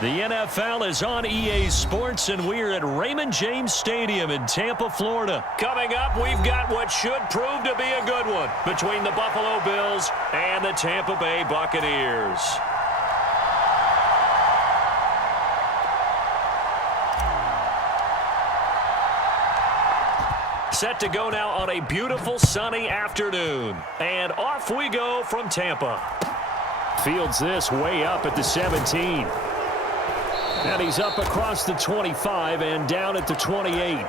The NFL is on EA Sports, and we're at Raymond James Stadium in Tampa, Florida. Coming up, we've got what should prove to be a good one between the Buffalo Bills and the Tampa Bay Buccaneers. Set to go now on a beautiful sunny afternoon. And off we go from Tampa. Fields this way up at the 17. And he's up across the 25 and down at the 28.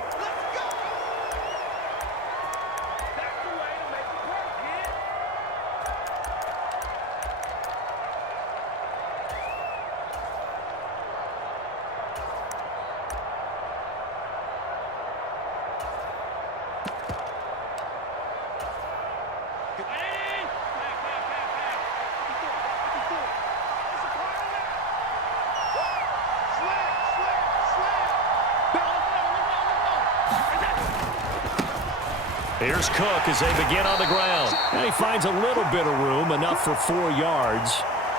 Here's Cook as they begin on the ground. And he finds a little bit of room, enough for 4 yards.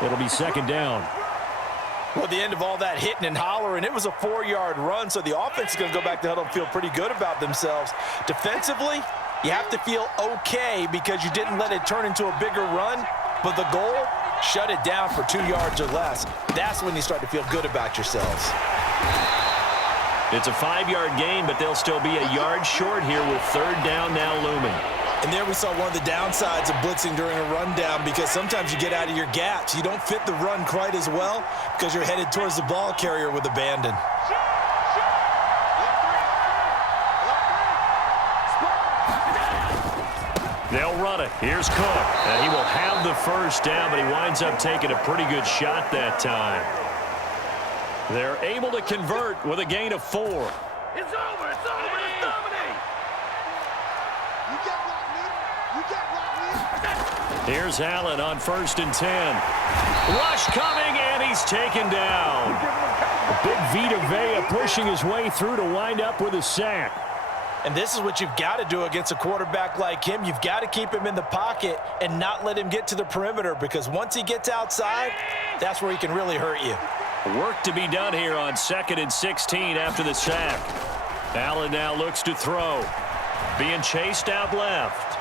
It'll be second down. Well, the end of all that hitting and hollering, it was a 4-yard run, so the offense is going to go back to huddle and feel pretty good about themselves. Defensively, you have to feel okay because you didn't let it turn into a bigger run, but the goal, shut it down for 2 yards or less. That's when you start to feel good about yourselves. It's a 5-yard gain, but they'll still be a yard short here with third down now looming. And there we saw one of the downsides of blitzing during a rundown because sometimes you get out of your gaps. You don't fit the run quite as well because you're headed towards the ball carrier with abandon. They'll run it. Here's Cook. And he will have the first down, but he winds up taking a pretty good shot that time. They're able to convert with a gain of 4. It's over. It's over. Let's dominate. You get blocked, man. You get blocked, man. Here's Allen on 1st and 10. Rush coming, and he's taken down. Big Vita Vea pushing his way through to wind up with a sack. And this is what you've got to do against a quarterback like him. You've got to keep him in the pocket and not let him get to the perimeter because once he gets outside, that's where he can really hurt you. Work to be done here on 2nd and 16 after the sack. Allen now looks to throw. Being chased out left.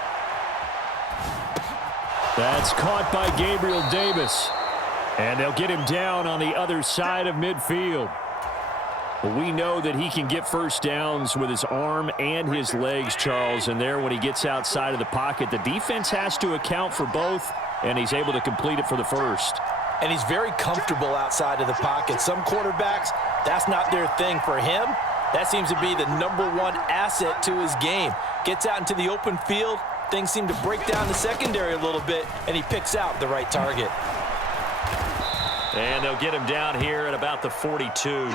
That's caught by Gabriel Davis. And they'll get him down on the other side of midfield. But we know that he can get first downs with his arm and his legs, Charles. And there, when he gets outside of the pocket, the defense has to account for both, and he's able to complete it for the first. And he's very comfortable outside of the pocket. Some quarterbacks, that's not their thing. For him, that seems to be the #1 asset to his game. Gets out into the open field, things seem to break down the secondary a little bit, and he picks out the right target. And they'll get him down here at about the 42.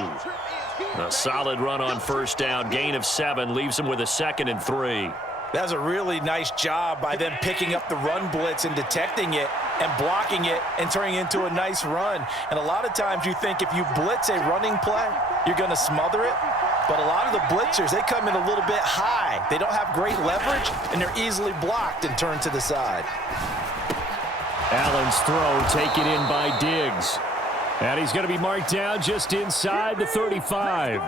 A solid run on first down. Gain of 7 leaves him with a 2nd and 3. That's a really nice job by them picking up the run blitz and detecting it and blocking it and turning it into a nice run. And a lot of times you think if you blitz a running play, you're going to smother it. But a lot of the blitzers, they come in a little bit high. They don't have great leverage, and they're easily blocked and turned to the side. Allen's throw taken in by Diggs. And he's going to be marked down just inside the 35.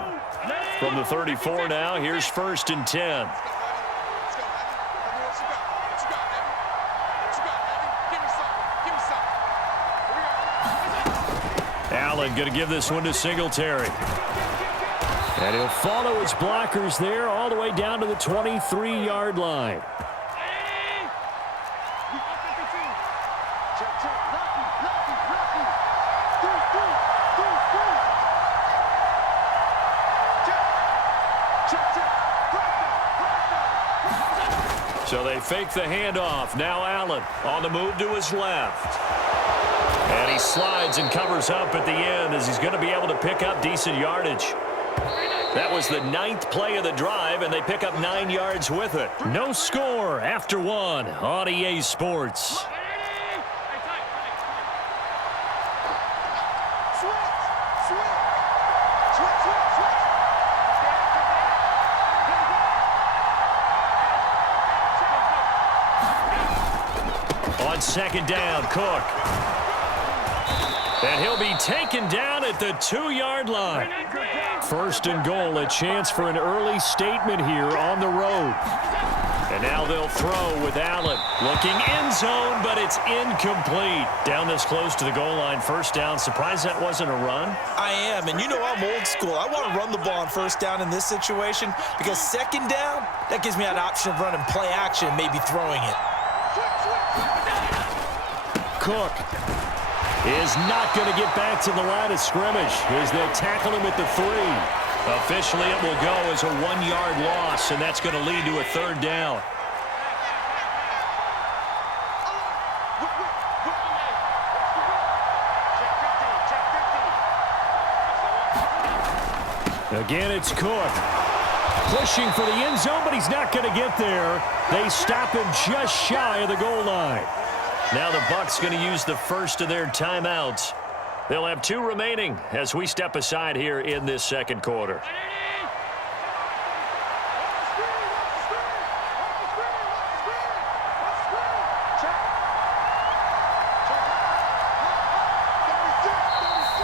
From the 34 now, here's 1st and 10. Allen going to give this one to Singletary. And he'll follow his blockers there all the way down to the 23-yard line. So they fake the handoff. Now Allen on the move to his left. And he slides and covers up at the end as he's going to be able to pick up decent yardage. That was the 9th play of the drive, and they pick up 9 yards with it. No score after 1 on EA Sports. On 2nd down, Cook. And he'll be taken down at the 2-yard line. First and goal, a chance for an early statement here on the road. And now they'll throw with Allen. Looking end zone, but it's incomplete. Down this close to the goal line, first down. Surprised that wasn't a run? I am, and you know I'm old school. I want to run the ball on first down in this situation because second down, that gives me an option of running play action, maybe throwing it. Cook is not going to get back to the line of scrimmage as they tackle him at the 3. Officially, it will go as a 1-yard loss, and that's going to lead to a third down. Again, it's Cook. Pushing for the end zone, but he's not going to get there. They stop him just shy of the goal line. Now the Bucs going to use the first of their timeouts. They'll have 2 remaining as we step aside here in this second quarter.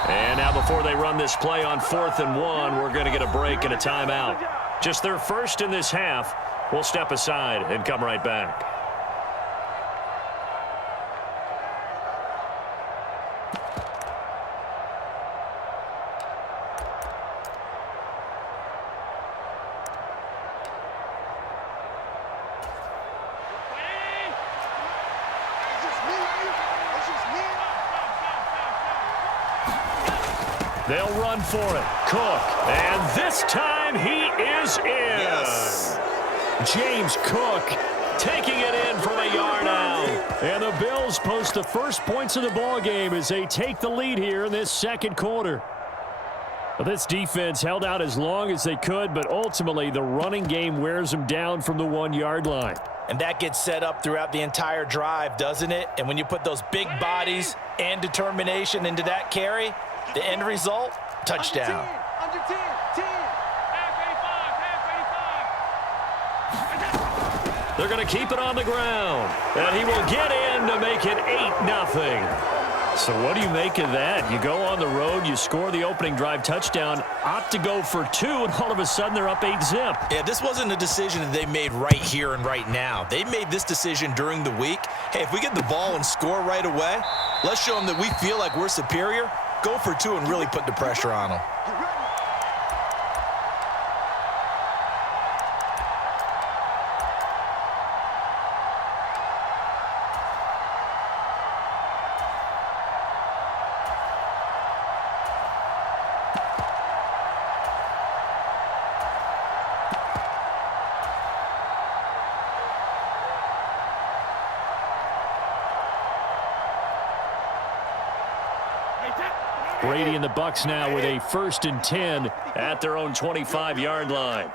And now before they run this play on 4th and 1, we're going to get a break and a timeout. Just their first in this half. We'll step aside and come right back. They'll run for it. Cook. And this time he is in. Yes. James Cook taking it in from a yard out. And the Bills post the first points of the ball game as they take the lead here in this second quarter. Well, this defense held out as long as they could, but ultimately the running game wears them down from the 1-yard line. And that gets set up throughout the entire drive, doesn't it? And when you put those big bodies and determination into that carry, the end result, touchdown. Under 10, 10. They're going to keep it on the ground. And he will get in to make it 8-0. So what do you make of that? You go on the road, you score the opening drive touchdown, opt to go for 2, and all of a sudden they're up 8-zip. Yeah, this wasn't a decision that they made right here and right now. They made this decision during the week. Hey, if we get the ball and score right away, let's show them that we feel like we're superior. Go for 2 and really put the pressure on them. Brady and the Bucs now with a 1st and 10 at their own 25-yard line.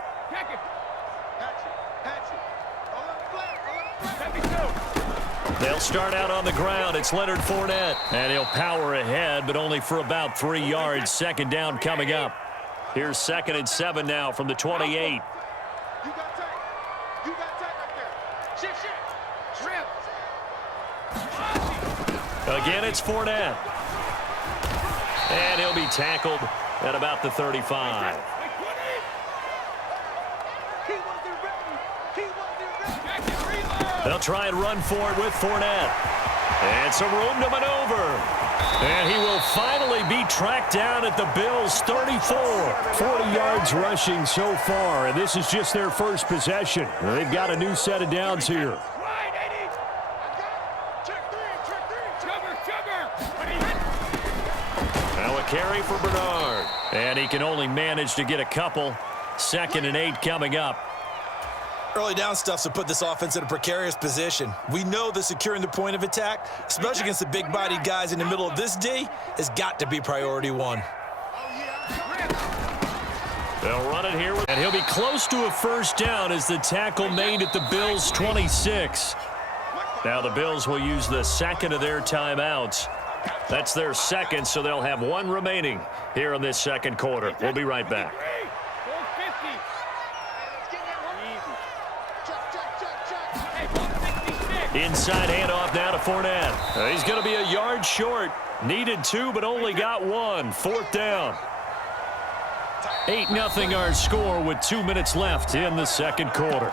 They'll start out on the ground. It's Leonard Fournette. And he'll power ahead, but only for about 3 yards. Second down coming up. Here's 2nd and 7 now from the 28. You got tight. You got tight right there. Shrimp. Again, it's Fournette. And he'll be tackled at about the 35. They'll try and run for it with Fournette. And some room to maneuver. And he will finally be tracked down at the Bills' 34. 40 yards rushing so far, and this is just their first possession. They've got a new set of downs here. Now a carry for Bernard. And he can only manage to get a couple. 2nd and 8 coming up. Early down stuff to put this offense in a precarious position. We know that securing the point of attack, especially against the big-bodied guys in the middle of this D, has got to be priority 1. They'll run it here, and he'll be close to a first down as the tackle made at the Bills' 26. Now the Bills will use the 2nd of their timeouts. That's their 2nd, so they'll have 1 remaining here in this second quarter. We'll be right back. Inside handoff now to Fournette. He's going to be a yard short. Needed 2, but only got 1. 4th down. 8-0 our score with 2 minutes left in the second quarter.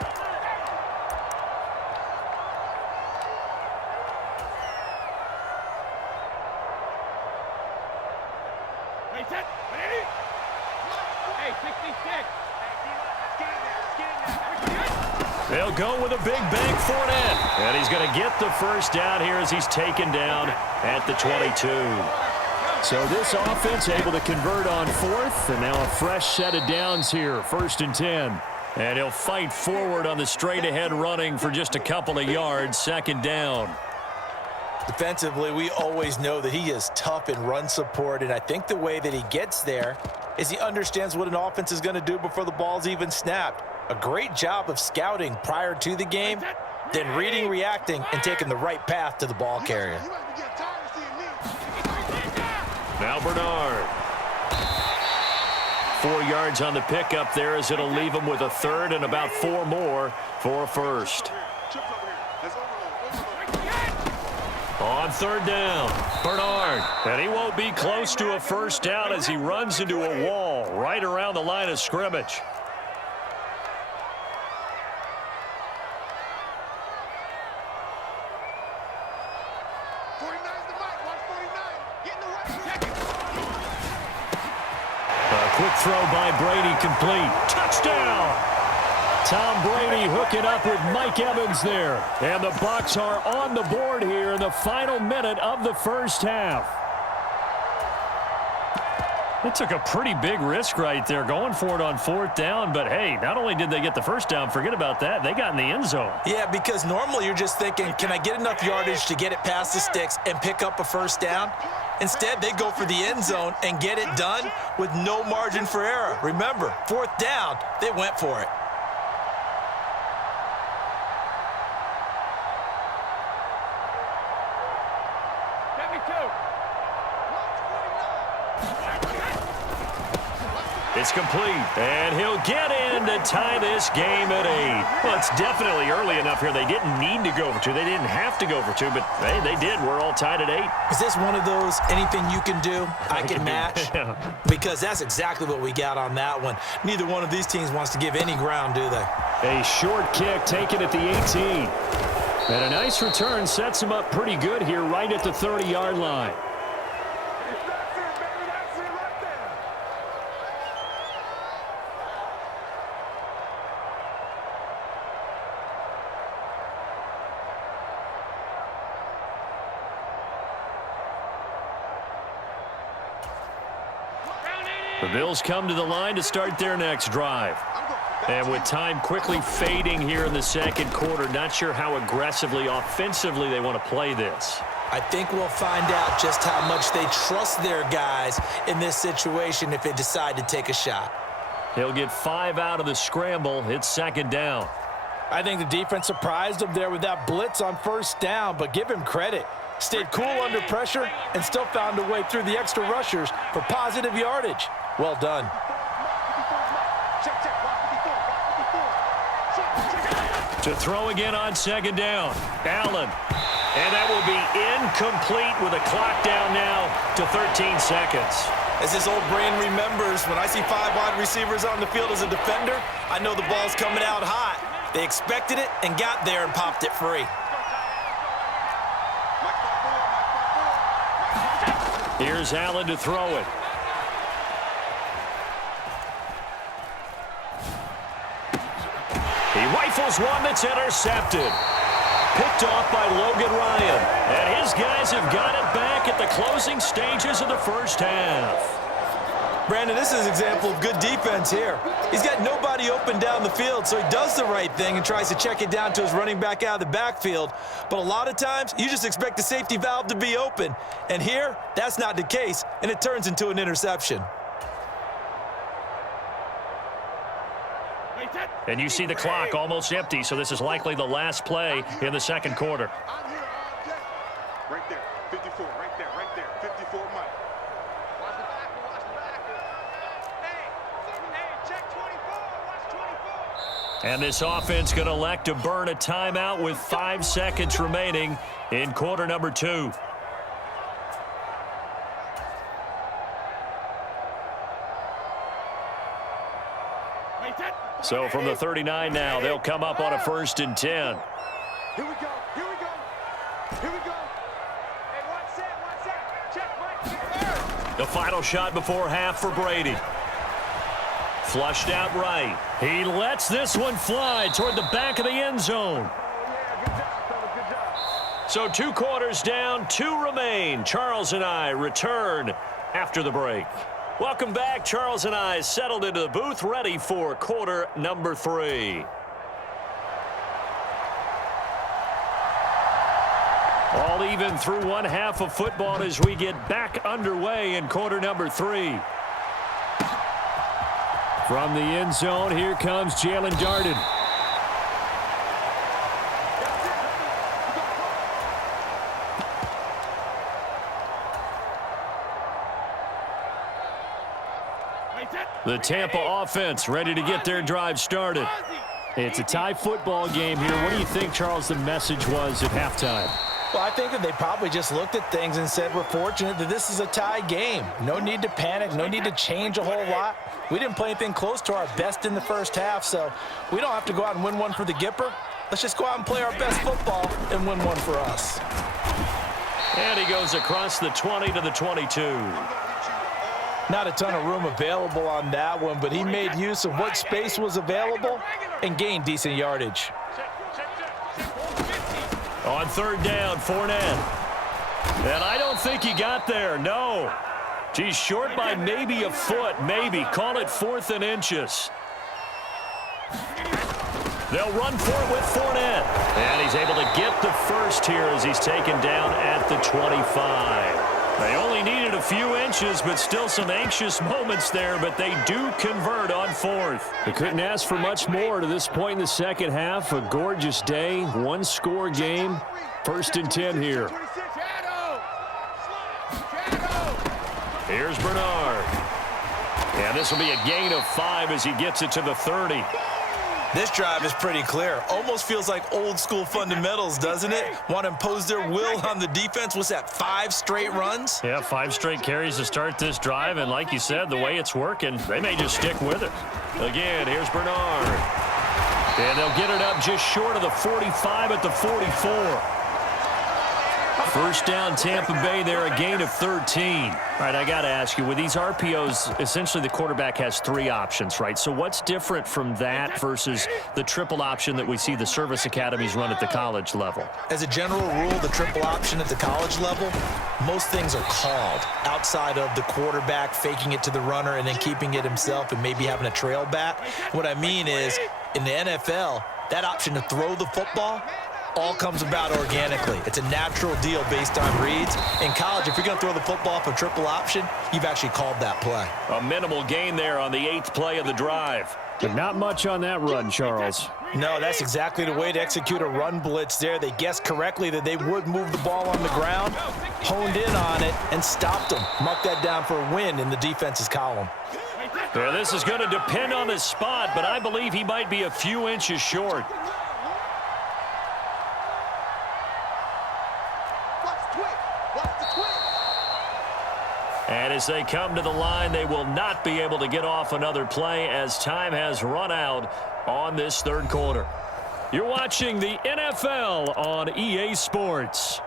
They'll go with a big bank Fournette. And he's going to get the first down here as he's taken down at the 22. So this offense able to convert on 4th, and now a fresh set of downs here, 1st and 10. And he'll fight forward on the straight-ahead running for just a couple of yards, 2nd down. Defensively, we always know that he is tough in run support, and I think the way that he gets there is he understands what an offense is going to do before the ball's even snapped. A great job of scouting prior to the game, then reading, reacting, and taking the right path to the ball carrier. Now Bernard. 4 yards on the pickup there as it'll leave him with a 3rd and about 4 more for a 1st. On 3rd down, Bernard. And he won't be close to a 1st down as he runs into a wall right around the line of scrimmage. Quick throw by Brady, complete. Touchdown! Tom Brady hooking up with Mike Evans there. And the Bucs are on the board here in the final minute of the first half. They took a pretty big risk right there going for it on 4th down. But, hey, not only did they get the first down, forget about that, they got in the end zone. Yeah, because normally you're just thinking, can I get enough yardage to get it past the sticks and pick up a 1st down? Instead, they go for the end zone and get it done with no margin for error. Remember, 4th down, they went for it. It's complete, and he'll get in to tie this game at 8. Well, it's definitely early enough here. They didn't need to go for 2. They didn't have to go for 2, but, hey, they did. We're all tied at 8. Is this one of those anything you can do, I can match? Yeah. Because that's exactly what we got on that one. Neither one of these teams wants to give any ground, do they? A short kick taken at the 18. And a nice return sets him up pretty good here right at the 30-yard line. The Bills come to the line to start their next drive. And with time quickly fading here in the second quarter, not sure how aggressively, offensively they want to play this. I think we'll find out just how much they trust their guys in this situation if they decide to take a shot. He'll get 5 out of the scramble. It's 2nd down. I think the defense surprised him there with that blitz on 1st down, but give him credit. Stayed cool under pressure and still found a way through the extra rushers for positive yardage. Well done. To throw again on 2nd down. Allen. And that will be incomplete with a clock down now to 13 seconds. As this old brain remembers, when I see 5 wide receivers on the field as a defender, I know the ball's coming out hot. They expected it and got there and popped it free. Here's Allen to throw it. He rifles one that's intercepted. Picked off by Logan Ryan. And his guys have got it back at the closing stages of the first half. Brandon, this is an example of good defense here. He's got nobody open down the field, so he does the right thing and tries to check it down to his running back out of the backfield. But a lot of times, you just expect the safety valve to be open. And here, that's not the case, and it turns into an interception. And you see the clock almost empty, so this is likely the last play in the second quarter. I'm here all day. Right there, 54, right there, 54 Mike. Watch the back. Hey, check 24, watch 24. And this offense going to elect to burn a timeout with 5 seconds remaining in quarter number 2. So from the 39 now, they'll come up on a 1st and 10. Here we go. Here we go. Here we go. Hey, watch that. Check, Mike. The final shot before half for Brady. Flushed out right. He lets this one fly toward the back of the end zone. So 2 quarters down, 2 remain. Charles and I return after the break. Welcome back. Charles and I settled into the booth, ready for quarter number 3. All even through one half of football as we get back underway in quarter number 3. From the end zone, here comes Jalen Darden. The Tampa offense ready to get their drive started. It's a tie football game here. What do you think, Charles, the message was at halftime? Well, I think that they probably just looked at things and said, we're fortunate that this is a tie game. No need to panic, no need to change a whole lot. We didn't play anything close to our best in the first half, so we don't have to go out and win one for the Gipper. Let's just go out and play our best football and win one for us. And he goes across the 20 to the 22. Not a ton of room available on that one, but he made use of what space was available and gained decent yardage. On 3rd down, Fournette. And I don't think he got there, no. He's short by maybe a foot, maybe. Call it 4th and inches. They'll run for it with Fournette. And he's able to get the first here as he's taken down at the 25. They only needed a few inches, but still some anxious moments there, but they do convert on 4th. They couldn't ask for much more to this point in the second half. A gorgeous day, 1-score game. 1st and 10 here. Here's Bernard. And this will be a gain of 5 as he gets it to the 30. This drive is pretty clear. Almost feels like old school fundamentals, doesn't it? Want to impose their will on the defense. What's that, 5 straight runs? Yeah, 5 straight carries to start this drive. And like you said, the way it's working, they may just stick with it. Again, here's Bernard. And they'll get it up just short of the 45 at the 44. 1st down, Tampa Bay there, a gain of 13. All right, I got to ask you, with these RPOs, essentially the quarterback has 3 options, right? So what's different from that versus the triple option that we see the service academies run at the college level? As a general rule, the triple option at the college level, most things are called outside of the quarterback faking it to the runner and then keeping it himself and maybe having a trail back. What I mean is, in the NFL, that option to throw the football all comes about organically. It's a natural deal based on reads. In college, if you're going to throw the football off a triple option, you've actually called that play. A minimal gain there on the 8th play of the drive. But not much on that run, Charles. No, that's exactly the way to execute a run blitz there. They guessed correctly that they would move the ball on the ground, honed in on it, and stopped them. Mark that down for a win in the defense's column. Yeah, this is going to depend on the spot, but I believe he might be a few inches short. And as they come to the line, they will not be able to get off another play as time has run out on this 3rd quarter. You're watching the NFL on EA Sports.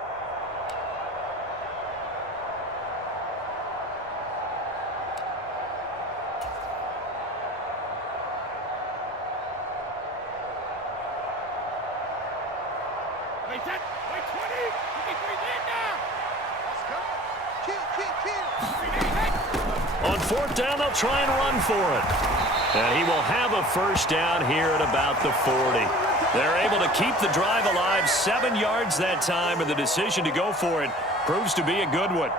Wait, 20. On 4th down, they'll try and run for it. And he will have a 1st down here at about the 40. They're able to keep the drive alive, 7 yards that time, and the decision to go for it proves to be a good one.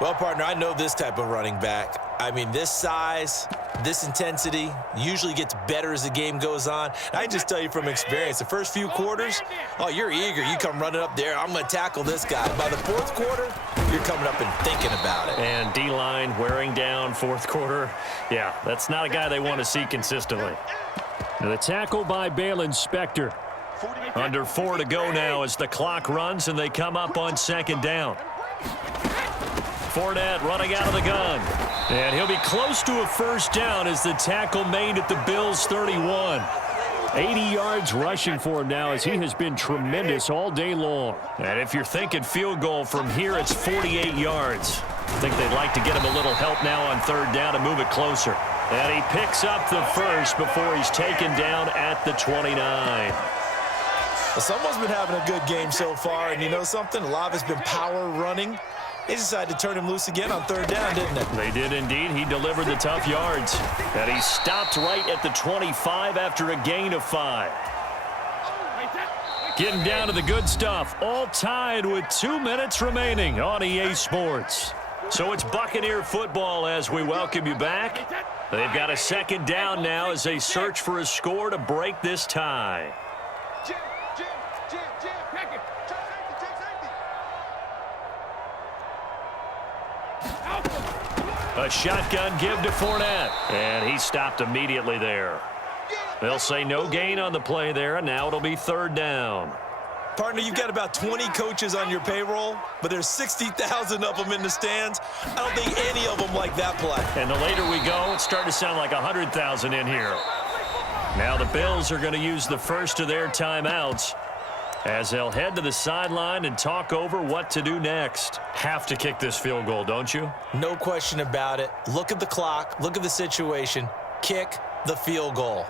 Well, partner, I know this type of running back. I mean, this size, this intensity usually gets better as the game goes on. I just tell you from experience, the first few quarters, oh, you're eager. You come running up there. I'm going to tackle this guy. By the 4th quarter, you're coming up and thinking about it. And D-line wearing down 4th quarter. Yeah, that's not a guy they want to see consistently. And the tackle by Balin Spector. Under 4 to go now as the clock runs and they come up on 2nd down. Fournette running out of the gun. And he'll be close to a first down as the tackle made at the Bills' 31. 80 yards rushing for him now as he has been tremendous all day long. And if you're thinking field goal from here, it's 48 yards. I think they'd like to get him a little help now on third down to move it closer. And he picks up the first before he's taken down at the 29. Well, someone's been having a good game so far, and you know something? A lot of it's been power running. They decided to turn him loose again on third down, didn't they? They did indeed. He delivered the tough yards. And he stopped right at the 25 after a gain of 5. Getting down to the good stuff. All tied with 2 minutes remaining on EA Sports. So it's Buccaneer football as we welcome you back. They've got a second down now as they search for a score to break this tie. A shotgun give to Fournette, and he stopped immediately there. They'll say no gain on the play there, and now it'll be third down. Partner, you've got about 20 coaches on your payroll, but there's 60,000 of them in the stands. I don't think any of them like that play. And the later we go, it's starting to sound like 100,000 in here. Now the Bills are going to use the first of their timeouts as they'll head to the sideline and talk over what to do next. Have to kick this field goal, don't you? No question about it. Look at the clock. Look at the situation. Kick the field goal.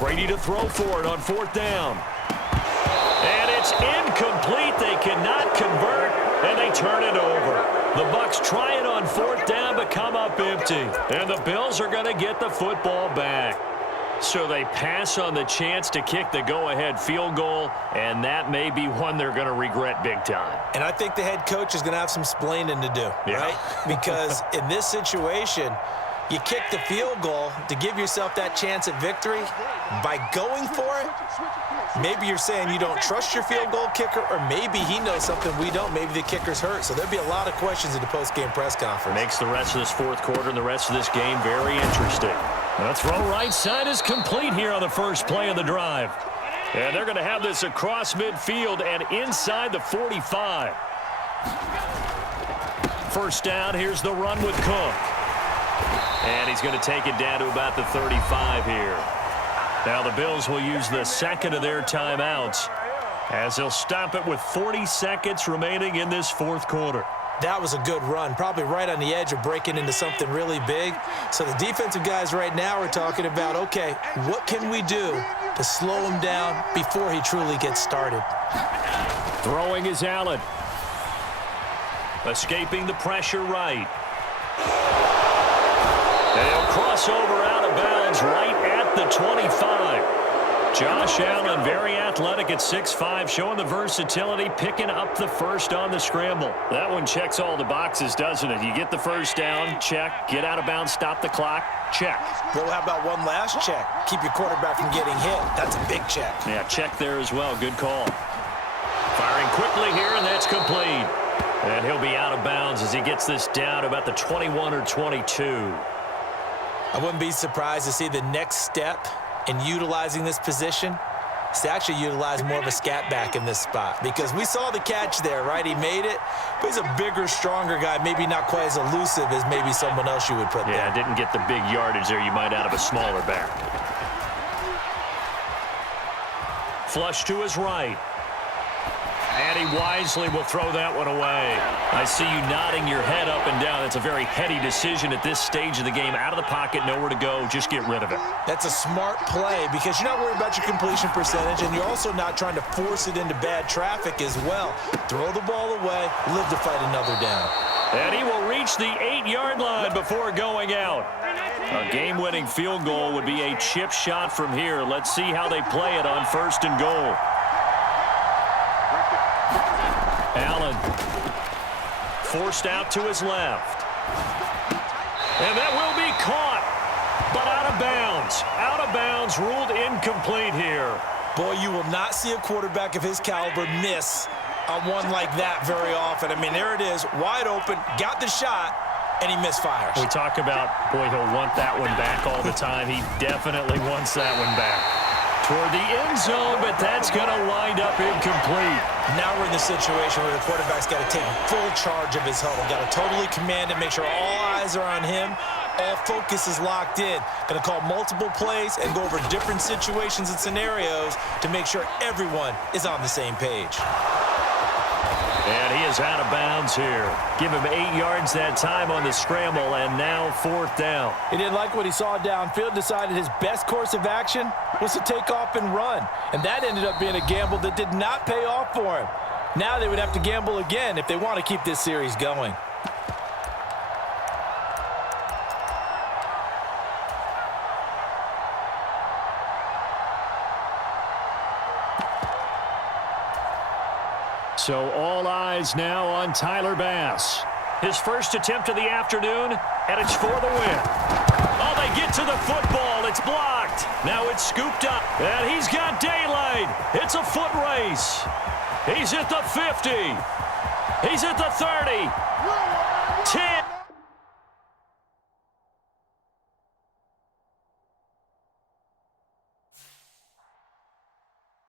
Brady to throw for it on fourth down. And it's incomplete. They cannot convert, and they turn it over. The Bucs try it on fourth down, but come up empty. And the Bills are going to get the football back. So they pass on the chance to kick the go-ahead field goal, and that may be one they're going to regret big time. And I think the head coach is going to have some splaining to do, right? Because in this situation, you kick the field goal to give yourself that chance at victory. By going for it, maybe you're saying you don't trust your field goal kicker, or maybe he knows something we don't. Maybe the kicker's hurt. So there'll be a lot of questions in the post-game press conference. Makes the rest of this fourth quarter and the rest of this game very interesting. The throw right side is complete here on the first play of the drive. And they're going to have this across midfield and inside the 45. First down, here's the run with Cook. And he's going to take it down to about the 35 here. Now the Bills will use the second of their timeouts as they'll stop it with 40 seconds remaining in this fourth quarter. That was a good run, probably right on the edge of breaking into something really big. So the defensive guys right now are talking about, okay, what can we do to slow him down before he truly gets started? Throwing is Allen. Escaping the pressure right. They'll cross over out of bounds right at the 25. Josh Allen, very athletic at 6'5", showing the versatility, picking up the first on the scramble. That one checks all the boxes, doesn't it? You get the first down, check. Get out of bounds, stop the clock, check. Well, how about one last check? Keep your quarterback from getting hit. That's a big check. Yeah, check there as well. Good call. Firing quickly here, and that's complete. And he'll be out of bounds as he gets this down about the 21 or 22. I wouldn't be surprised to see the next step in utilizing this position is to actually utilize more of a scat back in this spot, because we saw the catch there, right? He made it, but he's a bigger, stronger guy, maybe not quite as elusive as maybe someone else you would put there. Yeah, didn't get the big yardage there you might out of a smaller back. Flush to his right. And he wisely will throw that one away. I see you nodding your head up and down. It's a very heady decision at this stage of the game. Out of the pocket, nowhere to go. Just get rid of it. That's a smart play because you're not worried about your completion percentage, and you're also not trying to force it into bad traffic as well. Throw the ball away, live to fight another down. And he will reach the 8-yard line before going out. A game-winning field goal would be a chip shot from here. Let's see how they play it on first and goal. Allen forced out to his left. And that will be caught, but out of bounds. Out of bounds, ruled incomplete here. Boy, you will not see a quarterback of his caliber miss on one like that very often. I mean, there it is, wide open, got the shot, and he misfires. We talk about, boy, he'll want that one back all the time. He definitely wants that one back. Toward the end zone, but that's going to wind up incomplete. Now we're in the situation where the quarterback's got to take full charge of his huddle. Got to totally command it, make sure all eyes are on him. All focus is locked in. Going to call multiple plays and go over different situations and scenarios to make sure everyone is on the same page. And he is out of bounds here. Give him 8 yards that time on the scramble, and now 4th down. He didn't like what he saw downfield, decided his best course of action was to take off and run. And that ended up being a gamble that did not pay off for him. Now they would have to gamble again if they want to keep this series going. So all eyes now on Tyler Bass. His first attempt of the afternoon, and it's for the win. Oh, they get to the football. It's blocked. Now it's scooped up, and he's got daylight. It's a foot race. He's at the 50. He's at the 30. 10.